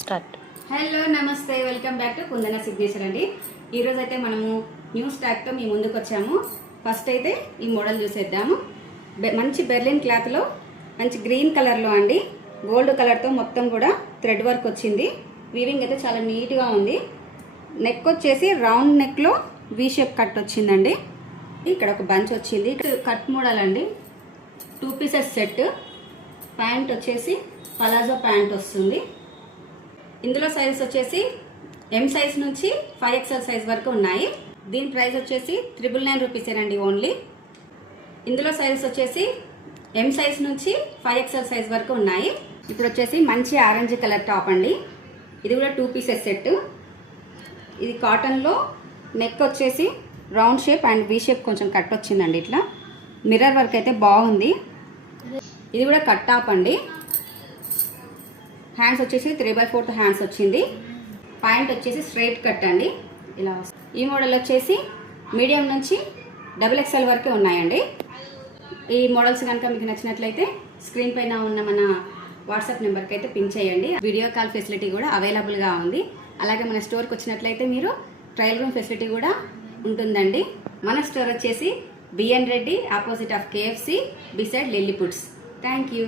Start. Hello నమస్తే, welcome back to Kundana signature అండి. ఈరోజు అయితే మనము న్యూ స్టాక్తో మీ ముందుకు వచ్చాము. ఫస్ట్ అయితే ఈ మోడల్ చూసేద్దాము. మంచి బెర్లిన్ క్లాత్లో మంచి గ్రీన్ కలర్లో అండి, గోల్డ్ కలర్తో మొత్తం కూడా థ్రెడ్ వర్క్ వచ్చింది. వీవింగ్ అయితే చాలా నీట్గా ఉంది. నెక్ వచ్చేసి రౌండ్ నెక్లో వీ షేప్ కట్ వచ్చిందండి. ఇక్కడ ఒక బంచ్ వచ్చింది. కట్ మోడల్ అండి, 2 పీసెస్ సెట్. ప్యాంట్ వచ్చేసి పలాజో ప్యాంట్ వస్తుంది. ఇందులో సైజెస్ వచ్చేసి M సైజ్ నుంచి 5XL సైజ్ వరకు ఉన్నాయి. దీని ప్రైస్ వచ్చేసి 999 రూపీసేనండి ఓన్లీ. ఇందులో సైజెస్ వచ్చేసి M సైజ్ నుంచి 5XL సైజ్ వరకు ఉన్నాయి. ఇప్పుడు వచ్చేసి మంచి ఆరెంజ్ కలర్ టాప్ అండి. ఇది కూడా 2 పీసెస్ సెట్. ఇది కాటన్లో నెక్ వచ్చేసి round shape and V shape కొంచెం కట్ వచ్చిందండి. ఇట్లా మిర్రర్ వర్క్ అయితే బాగుంది. ఇది కూడా కట్ టాప్ అండి. హ్యాండ్స్ వచ్చేసి 3/4 హ్యాండ్స్ వచ్చింది. ప్యాంట్ వచ్చేసి స్ట్రైట్ కట్ అండి. ఇలా ఈ మోడల్ వచ్చేసి మీడియం నుంచి XXL వరకే ఉన్నాయండి. ఈ మోడల్స్ కనుక మీకు నచ్చినట్లయితే స్క్రీన్ పైన ఉన్న మన వాట్సాప్ నెంబర్కి అయితే పిన్ చేయండి. వీడియో కాల్ ఫెసిలిటీ కూడా అవైలబుల్గా ఉంది. అలాగే మన స్టోర్కి వచ్చినట్లయితే మీరు ట్రయల్ రూమ్ ఫెసిలిటీ కూడా ఉంటుందండి. మన స్టోర్ వచ్చేసి BN Reddy, opposite of KFC, beside lily puts. Thank you.